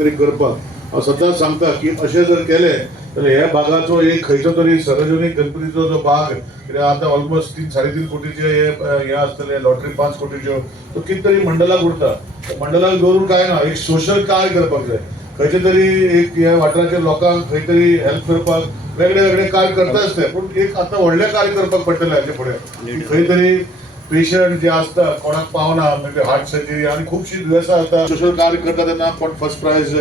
तरी करपाक हांव सदांच सांगता की अशें जर केलें जाल्यार ह्या भागाचो एक खंयचो तरी सार्वजनीक गणपतीचो जो भाग, कित्याक आतां ऑलमोस्ट 3-3.5 कोटीचे हे आसतले लॉटरी 5 कोटीच्यो, तो कितें तरी मंडलाक उरता. मंडलाक दवरून काय ना, एक सोशल कार्य करपाक जाय. खंयचे तरी एक ह्या वाठाराच्या लोकांक खंय तरी हेल्प करपाक वेगळे वेगळे कार्य करताच ते, पूण एक आतां व्हडलें कार्य करपाक पडटलें हाचे फुडें. खंय तरी पेशंट जे आसता कोणाक पावना म्हणजे हार्ट सर्जरी आनी खुबशीं दुयेंसां जाता, सोशल कार्य करता तेन्ना कोण फर्स्ट प्रायज,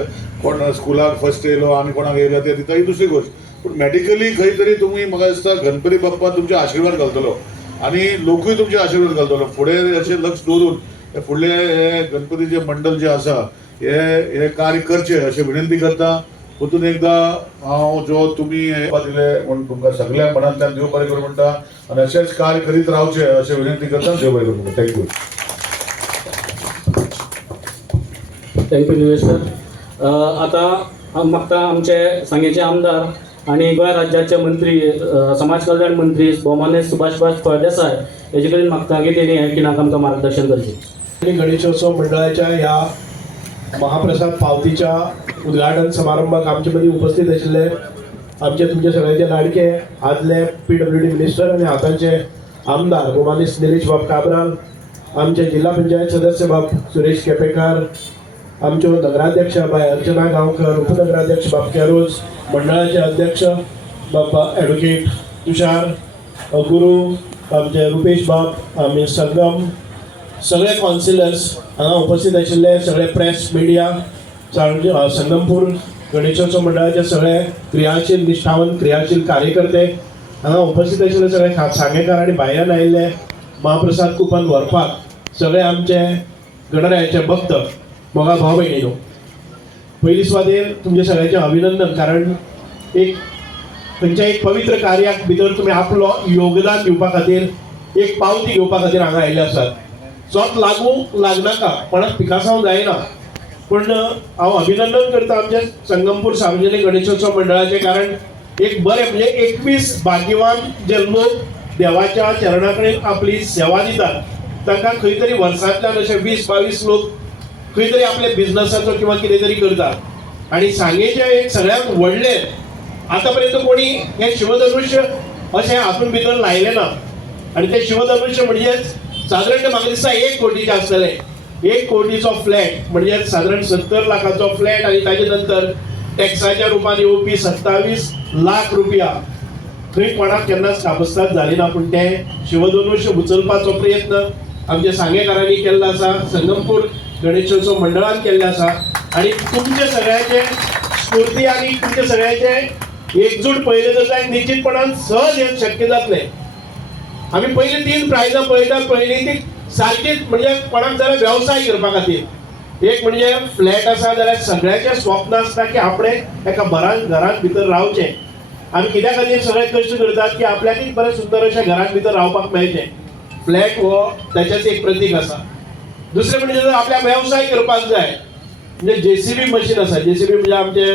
कोण स्कुलाक फर्स्ट येयलो आनी कोणाक येयलो ते दिता ही दुसरी गोश्ट. पूण मॅडिकली खंय तरी तुमी म्हाका दिसता गणपती बाप्पा तुमचे आशिर्वाद घालतलो आनी लोकूय तुमचे आशिर्वाद घालतलो. फुडें अशें लक्ष दवरून फुडले हे गणपतीचे मंडळ जे आसा हे कार्य करचे अशें विनंती करता. परतून एकदा हांव जो तुमी दिले म्हणून तुमकां सगळ्या मनांतल्यान देव बरें करूं म्हणटा आनी अशेंच कार्य करीत रावचे अशें विनंती करता. देव बरें करूं. थँक्यू. Thank you Nilesh sir. आता मागता आमचे सांगेचे आमदार आणि गोंय राज्याचे मंत्री समाज कल्याण मंत्री भोवमान्य सुभाष फळदेसाय हेजे कडेन मागता की तेणी हे किनाक आमकां मार्गदर्शन करचें. गणेशोत्सव मंडळाच्या ह्या महाप्रसाद पावतीच्या उद्घाटन समारंभाक आमचे मदीं उपस्थित आशिल्ले आमचे तुमचे सगळ्यांचे लाडके आदले PWD मिनिस्टर आनी आतांचे आमदार भोवमान्य निलेश बाब काब्राल, आमचे जिल्हा पंचायत सदस्य बाब सुरेश केपेकार, आमच्यो नगराध्यक्ष बाय अर्चना गांवकर, उपनगराध्यक्ष बाब केरोज, मंडळाचे अध्यक्ष बाब ॲडव्होकेट तुषार गुरू, आमचे रुपेश बाब, आमी संगम, सगळे काउन्सिलर्स हांगा उपस्थित आशिल्ले सगळे प्रेस मिडिया, संगमपूर गणेशोत्सव मंडळाचे सगळे क्रियाशील निश्ठावंत क्रियाशील कार्यकर्ते हांगा उपस्थित आशिल्ले सगळे सांगेकार आनी भायल्यान आयिल्ले महाप्रसाद कुपन व्हरपाक सगळे आमचे गणरायाचे भक्त मोगा भाव भयणीनो, पयली सुवातेर तुमचे सगळ्यांचे अभिनंदन. कारण एक खंयच्या एक पवित्र कार्याक भितर तुमी आपलो योगदान दिवपा खातीर एक पावती घेवपा खातीर हांगा आयिल्ले आसात. स्वत लागनाका कोणाक पिकासांव जायना, पूण हांव अभिनंदन करता आमचे संगमपूर सार्वजनीक गणेशोत्सव मंडळाचे. कारण एक बरे म्हणजे 21 भाग्यवान जे लोक देवाच्या चरणा कडेन आपली सेवा दितात तांकां खंय तरी वर्सांतल्यान अशे 20-22 लोक खंय तरी आपल्या बिझनसाचो किंवा कितें तरी करतात. आनी सांगेचे एक सगळ्यांत व्हडलें आतां पर्यंत कोणी हे शिवधनुष्य अशें हातून भितर लायलें ना. आनी ते शिवधनुष्य म्हणजे साधारण म्हाका दिसता 1 कोटीचे आसतले. 1 कोटीचो फ्लॅट म्हणजे साधारण 70 लाखाचो फ्लॅट आनी ताजे नंतर टॅक्साच्या रुपान येवपी 27 लाख रुपया खंय कोणाक केन्नाच काबस्ताद जाली ना. पूण ते शिवधनुष्य उचलपाचो प्रयत्न आमच्या सांगेकारांनी केल्लो आसा, संगमपूर गणेशोत्सव मंडळान केल्ले आसा आनी तुमचे सगळ्यांचे स्फूर्ती आनी तुमचे सगळ्यांचे एकजूट पळयले जर जायत निश्चितपणान सहज हे शक्य जातलें. आमी पयली 3 प्रायजां पळयतात, पयली ती सारकीच म्हणजे कोणाक जाल्यार वेवसाय करपा खातीर. एक म्हणजे फ्लॅट आसा जाल्यार सगळ्याचें स्वप्न आसता की आपणें एका घरांत भितर रावचें आनी कित्या खातीर सगळे कश्ट करतात की आपल्याक एक बरें सुंदर अशें घरांत भितर रावपाक मेळचें. फ्लॅट हो त्याचेच एक प्रतीक आसा. दुसरें म्हणजे जर आपल्याक वेवसाय करपाक जाय म्हणजे JCB मशीन आसा. JCB म्हणजे आमचे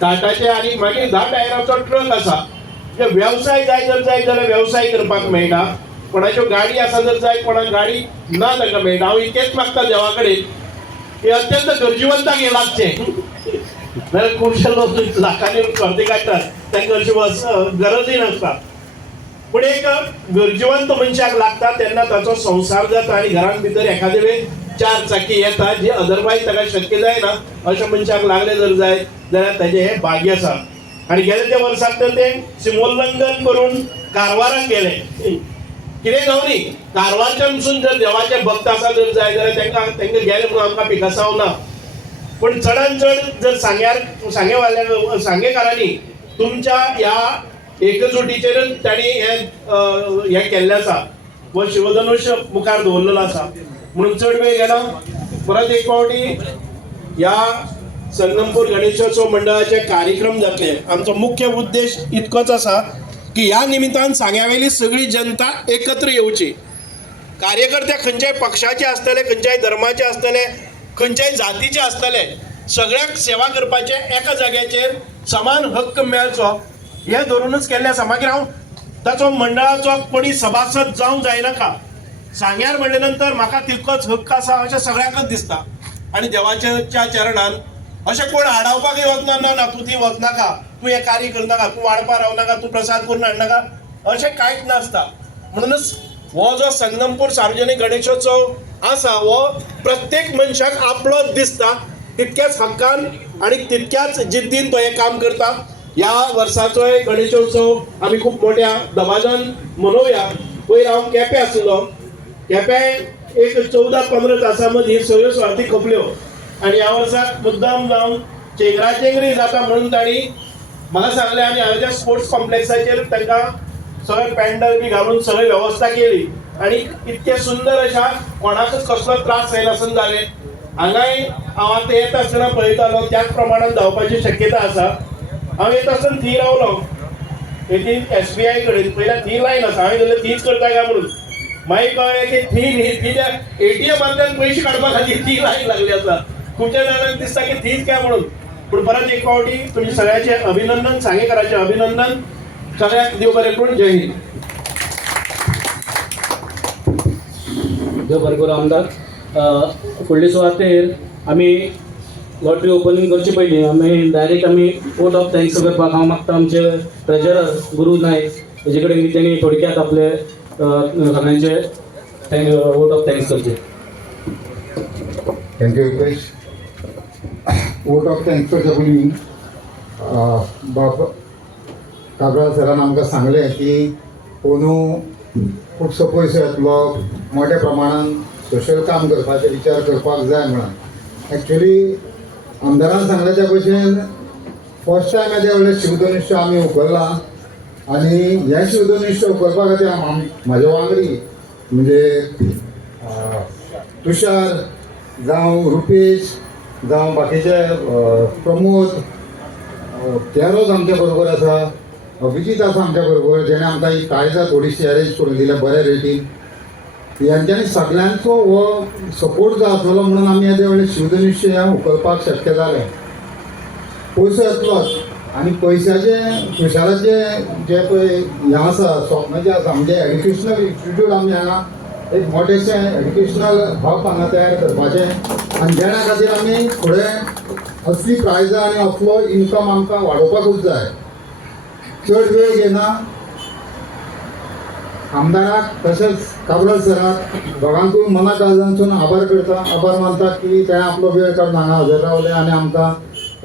टाटाचे आनी मागीर 10 टायराचो ट्रक आसा. म्हणजे वेवसाय जाय जाल्यार वेवसाय करपाक मेळटा. कोणाच्यो गाडी आसा जर जाय कोणाक गाडी ना तांकां मेळटा. हांव इतकेंच मागता देवा कडेन की अत्यंत गरजेवंताक हें लागचें. जाल्यार खुबशे लोक लाखांनी कर्ज काडटात, तांकां अशी गरजूय नासता. पूण एक गरजेवंत मनशाक लागता तेन्ना ताचो संसार जाता आनी घरांत भितर एखादे वेळ 4 चाकी येता जी अदरवायज ताका शक्य जायना. अशा मनशाक लागले जर जाय जाल्यार ताचें हें भाग्य आसा. आनी गेले त्या वर्साक तर ते सिमोल्लंघन करून कारवाराक गेले. कितें जावं न्ही, कारवारच्यानसून जर देवाचे भक्त आसा जर जाय जाल्यार तांकां गेले म्हणून आमकां पिकासांव ना. पूण चडांत चड जर सांगेकारांनी तुमच्या ह्या एकजुटीचेरच तांणी हें केल्लें आसा व शिवधनुष्य मुखार दवरलेलो आसा. म्हणून चड वेळ गेला परत एक फावटी ह्या संगमपूर गणेशोत्सव मंडळाचे कार्यक्रम जातले. आमचो मुख्य उद्देश इतकोच आसा की ह्या निमित्तान सांग्यावेली सगळी जनता एकत्र येवची. कार्यकर्ते खंयच्याय पक्षाचे आसतले, खंयच्याय धर्माचे आसतले, खंयच्याय जातीचे आसतले, सगळ्यांक सेवा करपाचे एका जाग्याचेर समान हक्क मेळचो हे धरूनच केल्लें आसा. मागीर हांव ताचो मंडळाचो कोणी सभासद जावंक जायनाका. सांग्यार म्हणले नंतर म्हाका तितकोच हक्क आसा अशें सगळ्यांकच दिसता आनी देवाच्या चरणान अशें कोण आडावपाकय वचना ना तूं थंय वचनाका, तूं हें कार्य करनाका, तूं वाडपा रावनाका, तू प्रसाद करून हाडनाका अशें कांयच नासता. म्हणूनच हो जो संगमपूर सार्वजनीक गणेशोत्सव आसा हो प्रत्येक मनशाक आपलोच दिसता, तितक्याच हक्कान आणि तितक्याच जिद्दीन तो हें काम करता. ह्या वर्साचो गणेशोत्सव आमी खूब मोठ्या दबाजान मनोवया. पयर हांव केपें आसलो, केपें एक 14-15 तासां मदीं सगळ्यो सुवाती खपल्यो आनी ह्या वर्साक मुद्दाम जावन चेंगराचेंगरी जाता म्हणून तांणी म्हाका सांगलें आनी हांवें त्या स्पोर्ट्स कॉम्प्लेक्साचेर तांकां सगळें पॅन्डल बी घालून सगळी वेवस्था केली आनी इतके सुंदर अशा कोणाकच कसलो त्रास जायनासून जालें. हांगाय हांव आतां येता आसतना पळयतालो त्याच प्रमाणान जावपाची शक्यता आसा. हांव येता आसतना थंय रावलो, येथीन SBI कडेन पयल्या थंय लायन आसा, हांवें धरलें थंयच करता काय म्हणून. मागीर कळ्ळें की थंय न्ही, थंय त्या ATMांतल्यान पयशे काडपा खातीर थंय लायन लागली आसा. खुबशा जाणांक दिसता की थंयच काय म्हणून. पूण परत एक फावटी तुमचे सगळ्यांचे अभिनंदन, सांगेकाराचें अभिनंदन. सगळ्यांक देव बरें करून जय हिंद. देव बरें करूं आमदार. फुडले सुवातेर आमी लॉटरी ओपनिंग करचे पयलीं आमी डायरेक्ट वोट ऑफ थँक्स करपाक हांव मागता आमचे ट्रेजरर गुरू नायक हेजे कडेन तेणी थोडक्यात आपले सगळ्यांचे वोट ऑफ थँक्स करचे. Thank you Rupesh. Vote of thanks करचे पयलीं काबराल सरान आमकां सांगलें की अंदू खुबसो पयसो येतलो, मोठ्या प्रमाणान सोशल काम करपाचे विचार करपाक जाय म्हणून. एक्चुली आमदारान सांगले त्या भशेन फर्स्ट टायम येदे व्हडले शिवधनुश्य आमी उखल्ला आनी हे शिवधनुश्य उखलपा खातीर म्हाजे वांगडी म्हणजे तुषार जावं रुपेश जावं बाकीचे प्रमोद तेरोज आमच्या बरोबर आसा, अभिजीत आसा आमच्या बरोबर, जेणे आमकां ही कायदां थोडीशी अरेंज करून दिल्या बऱ्या रेटीन. यांच्यानी सगळ्यांचो हो सपोर्ट जो आसलो म्हणून आमी येदे व्हडले शिवधनुश्य हें उखलपाक शक्य जालें. पयसो येतलोच आनी पयशाचे तुशाराचे जे पळय हें आसा स्वप्न जें आसा म्हणजे एड्युकेशनल इन्स्टिट्यूट आमी हांगा एक मोठेशें एड्युकेशनल हब हांगा तयार करपाचें आनी जेणा खातीर आमी फुडें असली प्रायजां आनी असलो इन्कम आमकां वाडोवपाकूच जाय. चड वेळ घेना. आमदाराक तशेंच काबराल सराक दोगांकूय मना काळजांतसून आभार करता, आभार मानता की ते आपलो वेळ काडून हांगा हजर रावले आनी आमकां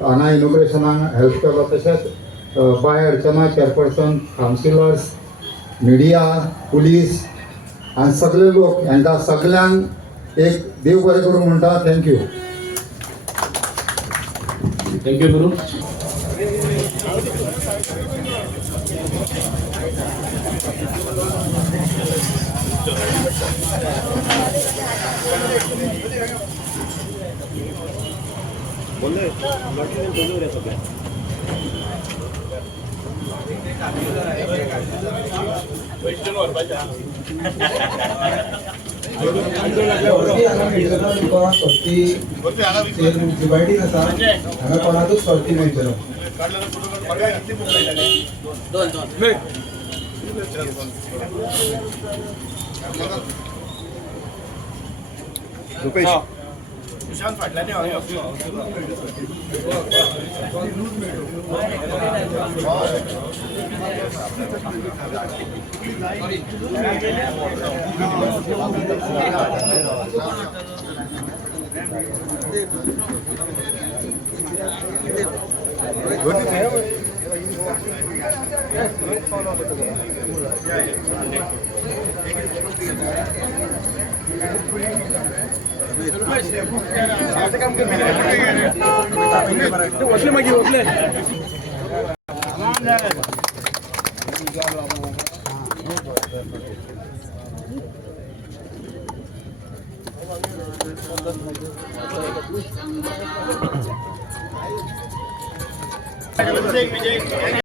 हांगा इनोग्रेशनाक हेल्प केलो. तशेंच बाय Archana chairperson, councillors, media, police आनी सगळे लोक हांकां सगळ्यांक एक देव बरें करूं म्हणटा. थँक्यू. थँक्यू गुरू. डिवायडींग आसा हांगा कोणाकूच फावटी मेळटलो. सुशांत फाटल्यान वसले मागीर वसले विजय